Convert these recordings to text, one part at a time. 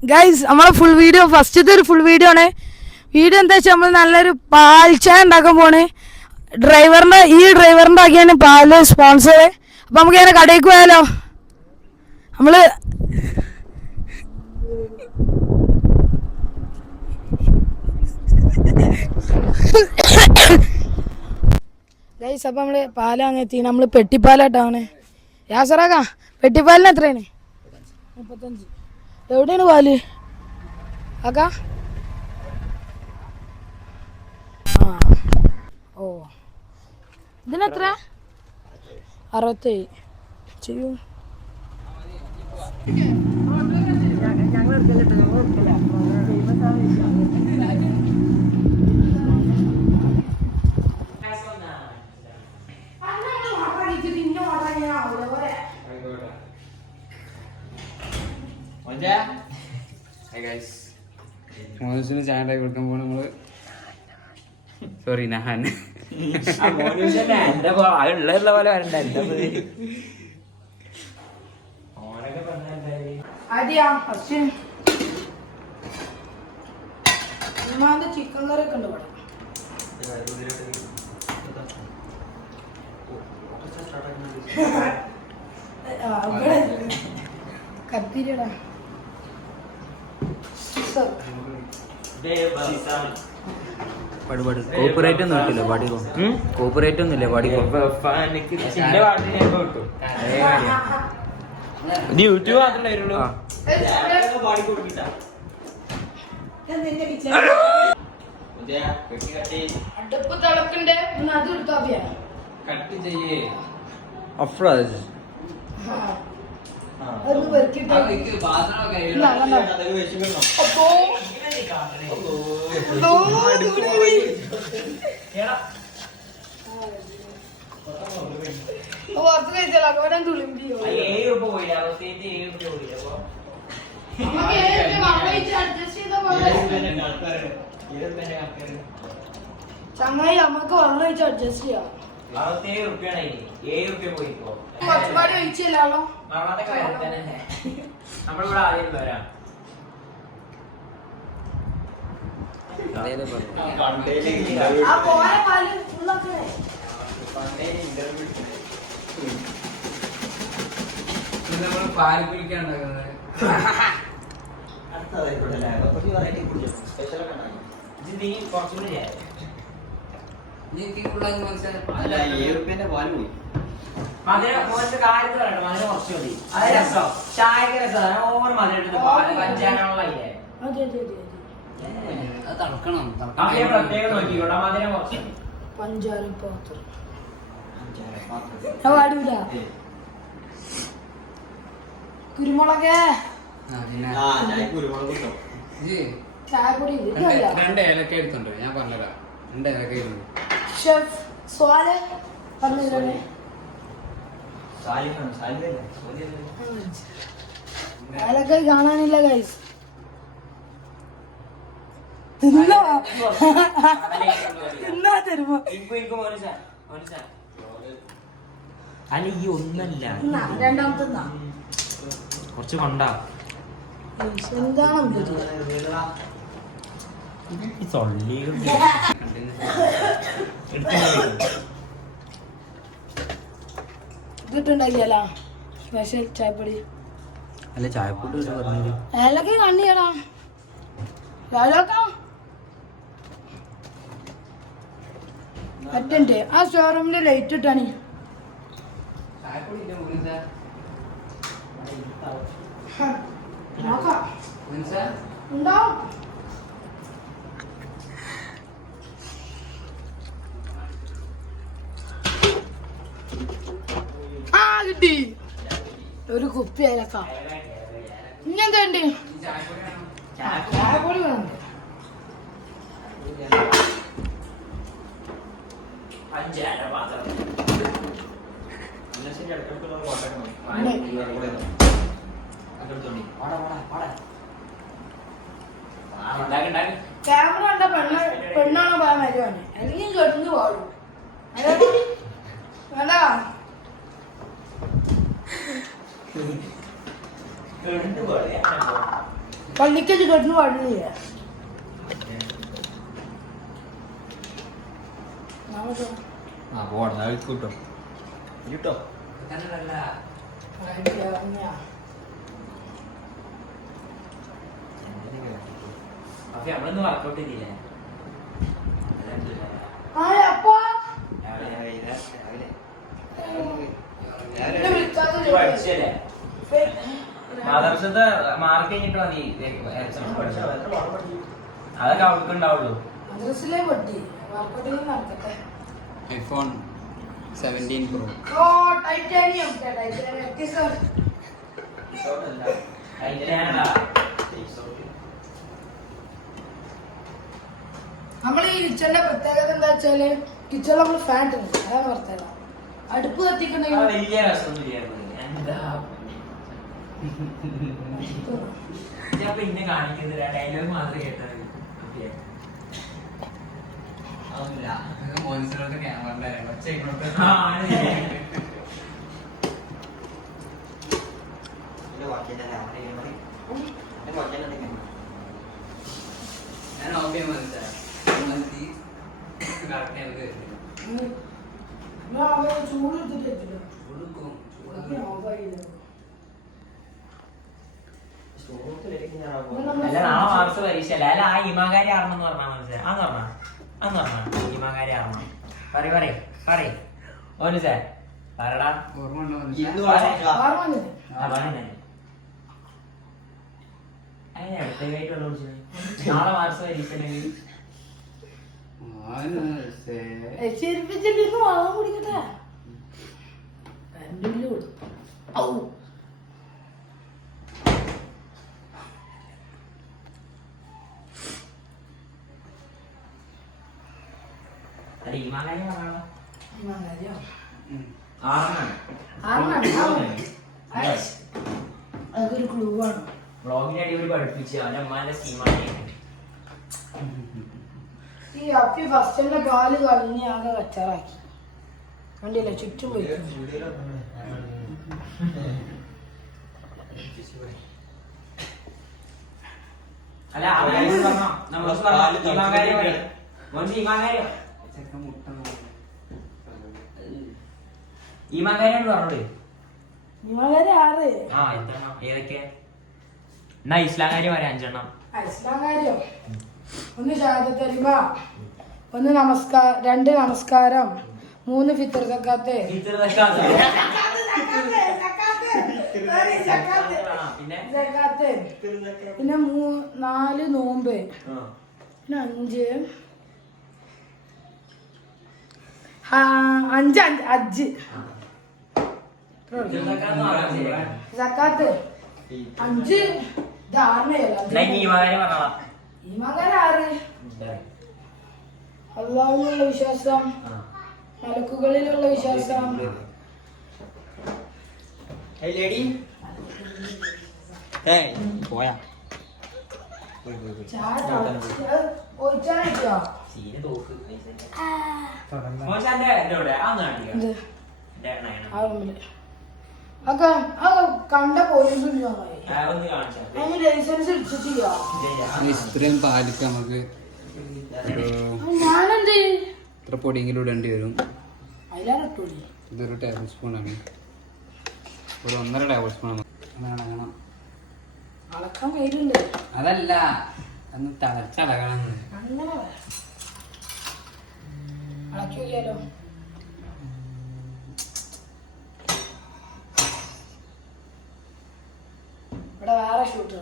Guys നമ്മളെ full video ഫസ്റ്റത്തെ ഒരു ഫുൾ വീഡിയോ ആണ്. വീഡിയോ എന്താ വെച്ചാൽ നമ്മൾ നല്ലൊരു പാൽച്ച ഉണ്ടാക്കാൻ പോണ് ഡ്രൈവറിന്റെ ഈ ഡ്രൈവറിന്റെ ആക്കിയാണ് പാൽ സ്പോൺസർ അപ്പൊ നമുക്ക് ഇങ്ങനെ കടയിൽ പോയാലോ? നമ്മൾ ഗൈസ് അപ്പൊ നമ്മൾ അങ്ങ് എത്തി നമ്മൾ പെട്ടിപ്പാലായിട്ടാണ് യാസറാക്കാ പെട്ടിപ്പാലിന് എത്രയാണ്? മുപ്പത്തഞ്ച്. എവിടെയാണ് പാൽ? ആക്കാ ആ. ഓ. ഇതിനെത്ര? അറുപത്തേഴ്. ചെയ്യൂ. മോനുസിന് ചായ ഉണ്ടാക്കി കൊടുക്കാൻ പോണ നമ്മൾ സോറി നഹാൻ കത്തിരിടാ ചിക്കൻ കറി ഒക്കെ ഉണ്ട് ഇവിടെ കത്തിരിടാ കോപ്പറേറ്റ് ഒന്നും കിട്ടില്ല പാടിക്കോ? കോപ്പറേറ്റ് ഒന്നും ഇല്ല പാടിക്കോ? ഇത് യൂട്യൂബ് മാത്രമേ വരുള്ളൂ? ആ. അടുപ്പ് തിളക്കണ്ടേ അത് എടുത്താ കട്ട് ചെയ്യേ. അഫ്രാജ്. തുളുമ്പിയോ? ചങ്ങായി നമുക്ക് വെള്ളം ഒഴിച്ച് അഡ്ജസ്റ്റ് ചെയ്യാം. അറുപത്തേഴ് റുപ്യാണ് ഏഴ് റുപ്യ വരത്തന്നെ നമ്മളിവിടെ ആദ്യം വരാം. നമ്മൾ പാൽ കുളിക്കാൻ ഉണ്ടാക്കുന്നത്? ഇത് നീ കുറച്ചുകൂടി ചെയ്യാം. നീ ഉണ്ടാകുന്ന മനസ്സിലായി മധുര മോശം കാര്യത്തിൽ മധുര കുറച്ച് മതി. അത് രസം. ചായക്ക് രസമാണ് ഓവർ മധുര ഇട്ടിട്ട് പാൽ പഞ്ചാനുള്ള ഇല്ലേ? അതെ അതെ അതെ അതെ. അത് തളക്കണം അപ്പൊ ഞാൻ പ്രത്യേകം നോക്കിക്കോട്ടെ മധുരം കുറച്ച് മതി. പഞ്ചാര പാത്രം. പാടില്ല കുരുമുളക്. രണ്ട് ഏലക്ക എടുത്തുണ്ടോ ഞാൻ പറഞ്ഞുതരാം. രണ്ട് ഏലക്ക ഇരുന്നു ഷെഫ് സ്വാൽ പറഞ്ഞില്ലേ? അയാളൊക്കെ കാണാനില്ല ഗൈസ് തിന്നോ. തിന്നാ തരുമോ. അല്ല ഈ ഒന്നല്ല. കുറച്ച് കൊണ്ടാ. എന്താണ് ഇതിട്ടുണ്ടാക്കിയല്ലോ സ്പെഷ്യൽ ചായപ്പൊടി. അല്ല ചായപ്പൊടി അയാളൊക്കെ കണ്ണിയടാ. അയാളൊക്കെ പറ്റുണ്ട്. ആ ഷോറൂമിൽ ലൈറ്റ് ഇട്ടാണ്. ഉണ്ടാവും ആ കിട്ടി ഒരു കുപ്പി അയലക്ക. ഈ ചായപ്പൊടി വേണം. ക്യാമറ കണ്ട പെണ്ണ് പെണ്ണാണോ പറയാൻ വരുവാണ് അല്ലെങ്കിൽ കേട്ടിട്ട് പാടും വേണ്ട? രണ്ട് പോലെ പള്ളിക്ക് കെട്ടിന് പള്ളിയ ആ പോടാ കിട്ടും കിട്ടോ അപ്പൊ നമ്മളിന്ന് വർക്കൗട്ട് ചെയ്തില്ലേ? അപ്പാ? പഠിച്ചല്ലേ? മദർസത്തെ മാർക്ക് കഴിഞ്ഞിട്ട് മതി അതൊക്കെ അവൾക്ക് ഉണ്ടാവുള്ളൂ. ഐഫോൺ സെവന്റീൻ പ്രോ ഓ ടൈറ്റാനിയം. നമ്മൾ ഈ കിച്ചണിന്റെ പ്രത്യേകത എന്താ വെച്ചാൽ കിച്ചണിൽ നമ്മൾ ഫാൻ ഉണ്ട് അതാണ് പ്രത്യേകത. അടുപ്പ് കത്തിക്കണെങ്കിൽ വലിയ ഞാൻ പിന്നെ കാണിക്കുന്നില്ല ഡയലോഗ് മാത്രമേ കേട്ടത് മനസ്സിലോട്ട് ക്യാമറ ഒച്ച ഇങ്ങോട്ട് ആ, ആണ്. ഞാൻ ഓക്കെ മനസ്സിലായി കറക്റ്റ് എനിക്ക് ചൂട് എടുത്തിട്ട് കൊടുക്കും അല്ല നാളെ മാർക്സ് പരീക്ഷ അല്ല അല്ല ആ ഇമാകാരി ആറണമെന്ന് പറഞ്ഞാ മനസ്സിലായി അന്ന് പറഞ്ഞ അന്ന് പറഞ്ഞു ഇമാകാരി ആറണം പറയ് പറയ്. പറയ് ഓന്. സാർ പറടാ നാളെ മാർച്ച് മനസ്സിലായി ആ, പറഞ്ഞേ. അതിന് അടുത്തേക്കായിട്ട് വെള്ളം കുടിച്ചത്. നാളെ മാർക്സ് പരീക്ഷ ഉണ്ടെങ്കിൽ ചെരുപ്പിച്ചിട്ട് വെള്ളം കുടിക്കട്ടെ എന്റെ ഉള്ളിൽ കൊടു. ഔ. അല്ല ഹിമാലയ പറഞ്ഞാ ഇമാകാരിയോ? ആറെണ്ണം ആറെണ്ണം? മൂന്നെണ്ണം. ഐ. അതൊരു ക്ലൂ ആണ്. വ്ളോഗിന്റെ അടിപൊളി പഠിപ്പിച്ച് അവന്റെ അമ്മാന്റെ സ്കീമാണ് ഈ അപ്പി ഫസ്റ്റിന്റെ പാൽ കളഞ്ഞ് ആകെ കച്ചാറാക്കി കണ്ടില്ല? ചുറ്റും പോയി. അല്ല പറഞ്ഞോ ഇമാകാരി പറയും മോൻസി ഇമാകാരി ചെക്കൻ മുട്ട ആറ്. ആ എത്രണ്ണം ഏതൊക്കെ? എന്നാ ഇസ്ലാംകാരി പറയാം അഞ്ചെണ്ണം. ഇസ്ലാംകാരിയോ. ഒന്ന് ഒന്ന് നമസ്കാരം രണ്ട് നമസ്കാരം മൂന്ന് ഫിത്തർ സക്കാത്ത്. പിന്നെ സക്കാത്ത്. പിന്നെ മൂ നാല് നോമ്പ്. ആ. പിന്നെ അഞ്ച്. അഞ്ച് അഞ്ച് അഞ്ച്. സക്കാത്ത്. അഞ്ച്. അള്ളാഹുവിനുള്ള വിശ്വാസം. മലക്കുകളിലുള്ള വിശ്വാസം. പോയാ. ഒഴിച്ചാണിട്ടോ കണ്ട പോലീസ് ലൈസൻസ് ഇത്രയും പാലിക്ക് നമുക്ക് ഇത്ര പൊടിയെങ്കിലും ഇടേണ്ടി വരും. ഇതൊരു ടേബിൾ സ്പൂൺ ആണ്. ഒരു ഒന്നര ടേബിൾ സ്പൂൺ കയ്യിലുണ്ട് അതല്ല ഒന്ന് തിളച്ചടക്കണം അങ്ങനെ നോക്കിയാലോ ഇവിടെ വേറെ ഷൂട്ട്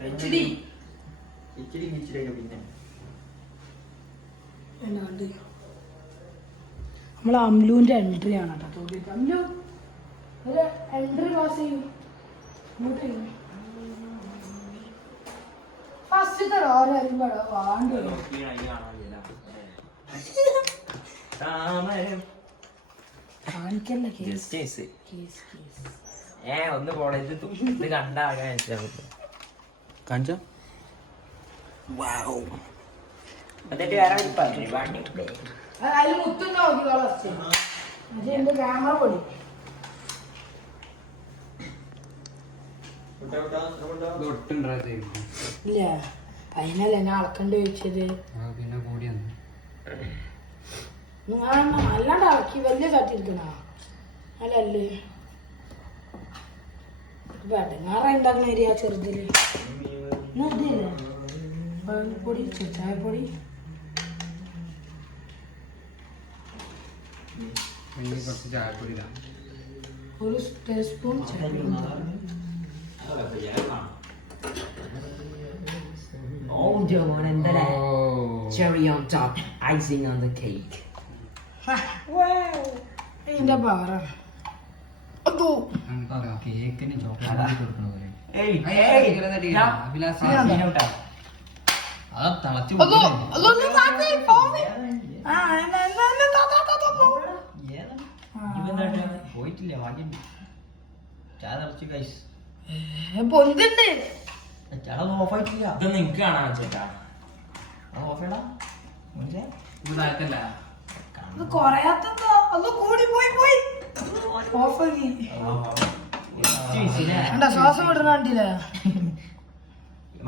എച്ച് നമ്മൾ അംലുവിന്റെ എൻട്രി ആണ് കേട്ടോ. എൻട്രി പാസ് ചെയ്യൂ. ഫസ്റ്റത്തെ റോര് വരുമ്പോഴോ വാണ്ടി കാണിക്കല്ല കേസ്? Case case. ഏ ഒന്ന് പോണേ ഇത് ഇത് കണ്ടാകാൻ മനസ്സിലാവും കാണിച്ച? എന്നിട്ട് വേറെ ഒരു പറഞ്ഞു വണ്ടി അതിൽ മുത്തുണ്ടോ? നോക്കിക്കോളാം എന്റെ ക്യാമറ പൊടി? ഇല്ല. അതിനല്ലേ എന്നെ അളക്കണ്ട ചോദിച്ചത്? പിന്നെ കൂടി അല്ലാണ്ട് അളക്കി വലിയ ചട്ടി എടുക്കണ അല്ലല്ലേ. വെടങ്ങാറ ഉണ്ടാക്കണ ഏരിയ ചെറുതിൽ? പൊടി ചായപ്പൊടി ഒരു ടീസ്പൂൺ ചായപ്പൊടി Oh, one and then oh. cherry on top, icing on the cake. ഇതിന്റെ അതോ. കേക്കിന് ചോക്ലേറ്റ് കൊടുക്കണ പോലെ. അത് തളച്ചു. പോയിട്ടില്ല ബാക്കി ചായ തളച്ചു ഗൈസ് ഏ, പൊന്തുണ്ട് അത് ഓഫ് ആയിട്ടില്ല ഇത് നിങ്ങക്ക് കാണാൻ ചേട്ടാ അത് ഓഫ് ചെയ്യടാ മനസ്സിലാ ഇത് താഴത്തല്ല അത് കൊറയാത്തെന്താ? അത് കൂടി പോയി പോയി. ശ്വാസം കണ്ടില്ലേ?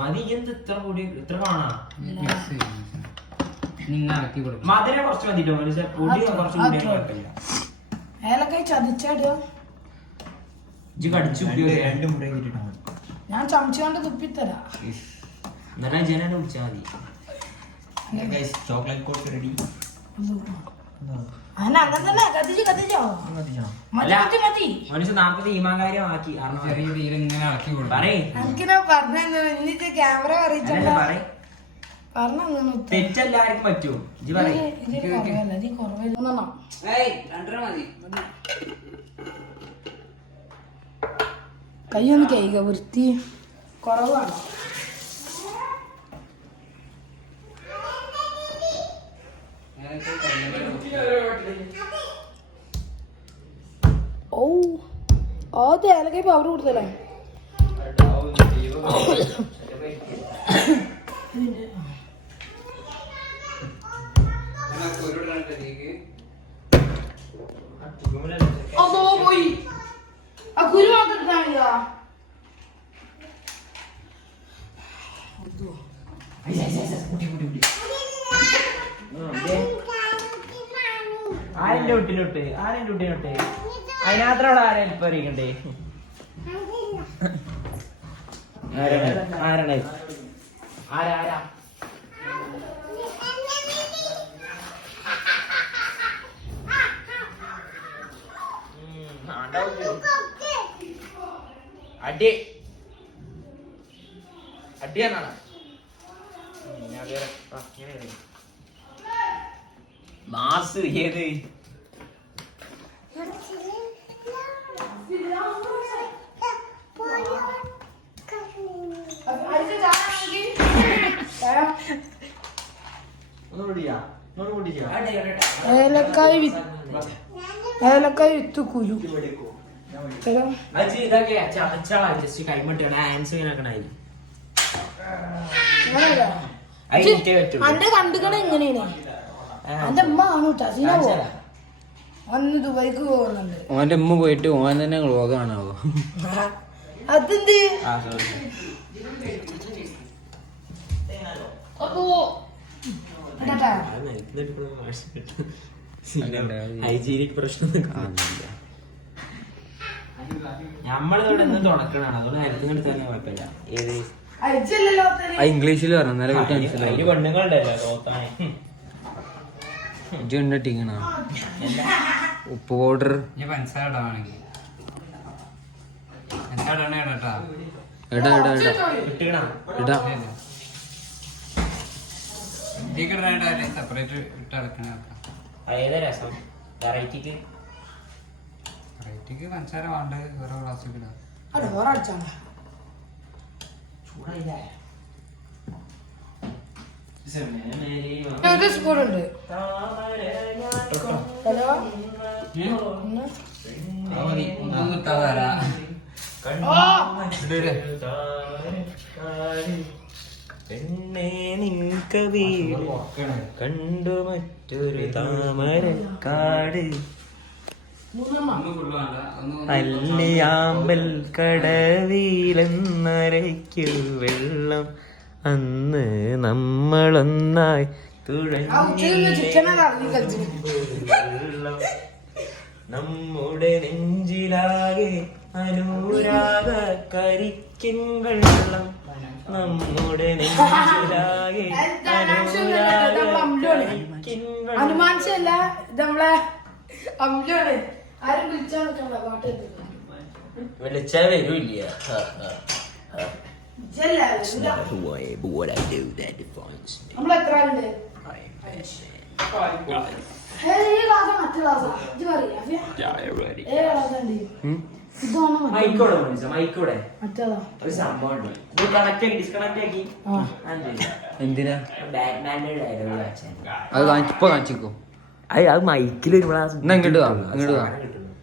മതി എന്ത് ഇത്ര കൂടി ഇത്ര കാണാ. മിക്സ് ചെയ്യും. നിങ്ങൾ ഇറക്കി കൊടുക്കും. മധുരം കുറച്ച് മതിട്ടോ മനുഷ്യ. പൊടി കുറച്ച് കൂടി അത്ര. കുഴപ്പമില്ല. ഏലക്കായി ചതിച്ചാടിയോ ഇജ്ജ് കടിച്ചു രണ്ട് മുറ ഞാൻ ചമച്ചുകൊണ്ട് തുപ്പിത്തരാ. എന്നാലും ജനെ കുടിച്ചാൽ മതി. ഗൈസ് ചോക്ലേറ്റ് കോട്ട് റെഡി മനുഷ്യ കാരണം ചെറിയ തീരെ ഇങ്ങനെ കൊടുക്കും. ക്യാമറ പറയേ. തെറ്റെല്ലാവർക്കും ഇജ്ജ് ഏയ് രണ്ടര മതി. കൈ ഒന്ന് കൈക വൃത്തി. കുറവാണ്? ഓ ഓ തേലക്കായി പവർ കൊടുത്തല്ലേ അതോ പോയി ആ കുരു മാത്രം എടുത്താൽ മതിയോ ആരെന്റെ കുട്ടിയിലോട്ട് ആരെന്റെ കുട്ടിയിലോട്ട് അതിനകത്തോടെ ആരെ ഹെൽപ്പ് അറിയിക്കണ്ടേ? ആരാണ്? ആരാണ്? ആരാ ആരാ? അടി. അടി എന്നാണ് മാസ് ഏത്? ഏലക്കായ വിത്ത് ഏലക്കായ് വിത്ത് കുരു. അന്റെ കണ്ടുകണ എങ്ങനെയാണ്? അന്റെ അമ്മ ആണ്. അന്ന് പോകുന്നുണ്ട്. ഓന്റെ ഉമ്മ പോയിട്ട് ഓൻ തന്നെ വ്ളോഗ് കാണാവോ? അതെന്ത്? ആ സോറി അപ്പോ പ്രശ്നം നമ്മളിതോടെ നിന്ന് തുടക്കണാണ് അതുകൊണ്ട് എടുത്താൽ കുഴപ്പമില്ല. ഏത്. ഇംഗ്ലീഷിൽ പറഞ്ഞു. മനസ്സിലായി. ഇജ്ജ് ഉപ്പ് പൗഡർ. ഇനി പഞ്ചസാര വെറൈറ്റിക്ക് പഞ്ചസാര ഇടണേ ഇടട്ടാ ഇടാ രസം. ഇടാ കിട്ടണം ഇടാ ഇതിലേക്ക് ഇടണേ സെപ്പറേറ്റ് ഇട്ട് ഇറക്കണേ ഏതാ രസം വെറൈറ്റിക്ക് റേറ്റിക്ക് പഞ്ചസാര വേണ്ട? ഓരോ ഗ്ലാസ് ഇടാം. അവിടെ വേറെ അടിച്ചാണ്? ഒരു സ്കൂൾ ഉണ്ട്. ഹലോ? ഒന്ന്. ഒന്നും കിട്ടാതെ തരാം പെണ്ണേ നിൻക വീട് കണ്ടു മറ്റൊരു താമരക്കാട് മൂന്നെണ്ണം ഒന്ന് ഫുള്ള് വേണ്ട ഒന്ന് അല്ലിയാമ്പൽ കടവിലെന്നരയ്ക്കു വെള്ളം അന്ന് നമ്മളൊന്നായി നമ്മുടെ നെഞ്ചിലാകെ അനുരാഗ കരിക്കിൻ വെള്ളം. നമ്മുടെ നെഞ്ചിലാകെ അനുരാഗ കരിക്കിൻ വെള്ളം. അനുമാനിച്ചല്ല നമ്മളെ അമ്മയാണ് ആരും വിളിച്ചാൽ നിൽക്കണ്ട പാട്ട് വരൂല്ല? ഇജ്ജല്ലേ, ഇല്ല. നമ്മളെത്ര ആളുണ്ട്? ഏയ്, ഈ മൈക്കിൽ ഒരു ഇങ്ങോട്ട് അഫിയ.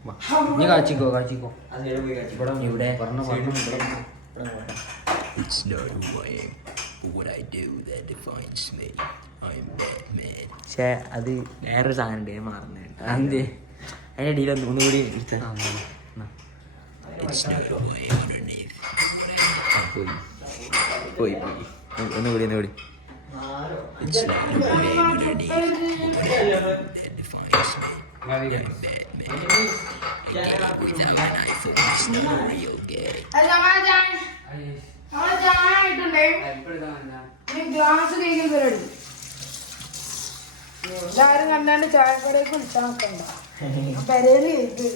ഇതാണ് മറ്റേ- മൈക്കോടെ വിളിച്ച മൈക്കോടെ മറ്റേതാ ഒരു സംഭവം ഉണ്ട് ഇത് what I do ആക്കി ആ എന്തിനാ ബാറ്റ്മാന്റെ ഡയലോഗ് വായിച്ചാൽ അത് കാണിച്ച് ഇപ്പൊ കാണിച്ചിക്കോ അത്. അത് മൈക്കിൽ ഒരുപാട് എന്നാ ഇങ്ങോട്ട് വാ, ഇങ്ങോട്ട് വാ. നീ കാച്ചിക്കോ കാച്ചിക്കോ ഇവിടെ പറഞ്ഞ പറഞ്ഞു പക്ഷേ അത് വേറൊരു സാധനം ഉണ്ട് മാറുന്നത് എന്ത് അതിന്റെ ഇടയിൽ ഒന്ന് ഒന്നുകൂടി എടുത്ത് പോയി പോയി പോയി ഒന്നുകൂടി ഒന്നുകൂടി അത് നമ്മളെ ചായ നമ്മളെ ചായ ആയിട്ടുണ്ടേ ഈ ഗ്ലാസ് കൈകൾ പരിപാടി എല്ലാരും കണ്ടാണ്ട് ചായക്കടയിൽ വിളിച്ചാൽ നോക്കണ്ട പെരേൽ ഇത്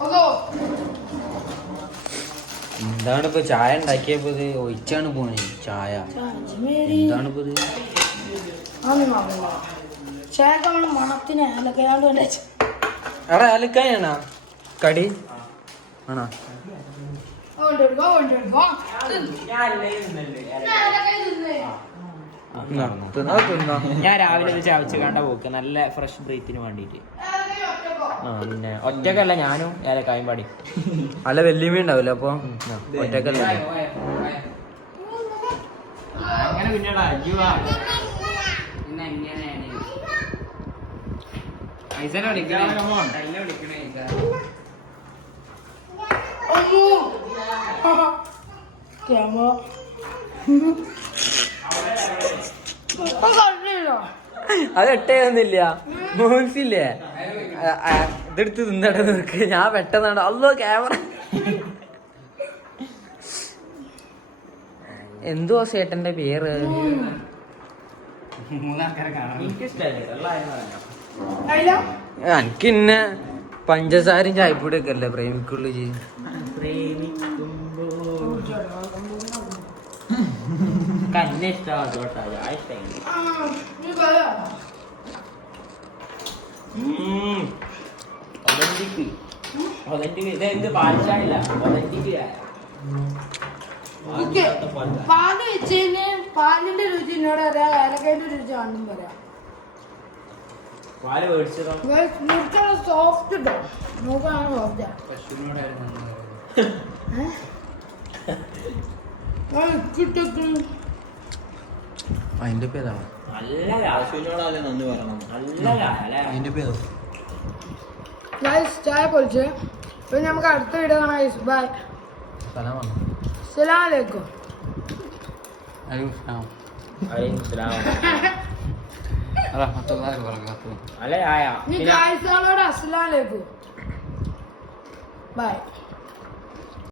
ഓക്കോ എന്താണ് ഇപ്പൊ ചായ ഉണ്ടാക്കിയപ്പോ ഇത് ഒഴിച്ചാണ് പോണേ ചായ? എന്താണ് ഇപ്പൊ ഇത്? മണത്തിന് എടാ അലക്കാനാണോ കടി? ആണോ? ഞാൻ രാവിലെ ചവച്ച് കണ്ട പോക്ക്. നല്ല ഫ്രഷ് ബ്രീത്തിന് വേണ്ടിട്ട്. ആ പിന്നെ ഒറ്റക്കല്ല ഞാനും ഏലക്കായും പാടി അല്ല വെല്ലുവിളി ഉണ്ടാവില്ല അപ്പൊ? ഒറ്റക്കല്ല? അങ്ങനെ പിന്നെടാ അത് എട്ടയൊന്നുമില്ല മോൻസില്ലേ ഇതെടുത്ത് തിന്നട നിൽക്ക് ഞാൻ പെട്ടെന്നാണ്. അല്ലോ ക്യാമറ. എന്തുവാ ചേട്ടന്റെ പേര്? എനിക്ക് ഇന്നെ പഞ്ചസാരയും ചായപ്പൊടിയൊക്കെ അല്ലേ പ്രേമിക്കുള്ളു ജി കന്നെ ഇഷ്ടമാണ് കേട്ടോ ആ ഇഷ്ടമായി ആ നീ പറയാ ഒതന്റിക് ഒതന്റിക് ഇത് എന്ത് പാലിച്ചായില്ല ഒതന്റിക് പാൽ വെച്ച് പാലിന്റെ രുചി എന്നോട് അറിയാം ഏലക്കയുടെ രുചി ആണ്ടും പറയാം പാൽ മേടിച്ചതോ സോഫ്റ്റ് ഇട്ടോ നോക്കാണ് സോഫ്റ്റ് അതിന്റെ പേരാണ് നല്ല കാശിനോടല്ലേ നന്ദി പറയണം. നല്ല അതിന്റെ പേര്? ഗൈസ് ചായ പൊളിച്ച്. പിന്നെ നമുക്ക് അടുത്ത വീഡിയോ കാണാം ഗൈസ് ബൈ സ്ഥലമാണ് അസ്സലാമലൈക്കും അല്ല ആയ? നീ ഗൈസുകളോട് അസ്സലാമലൈക്കും ബൈ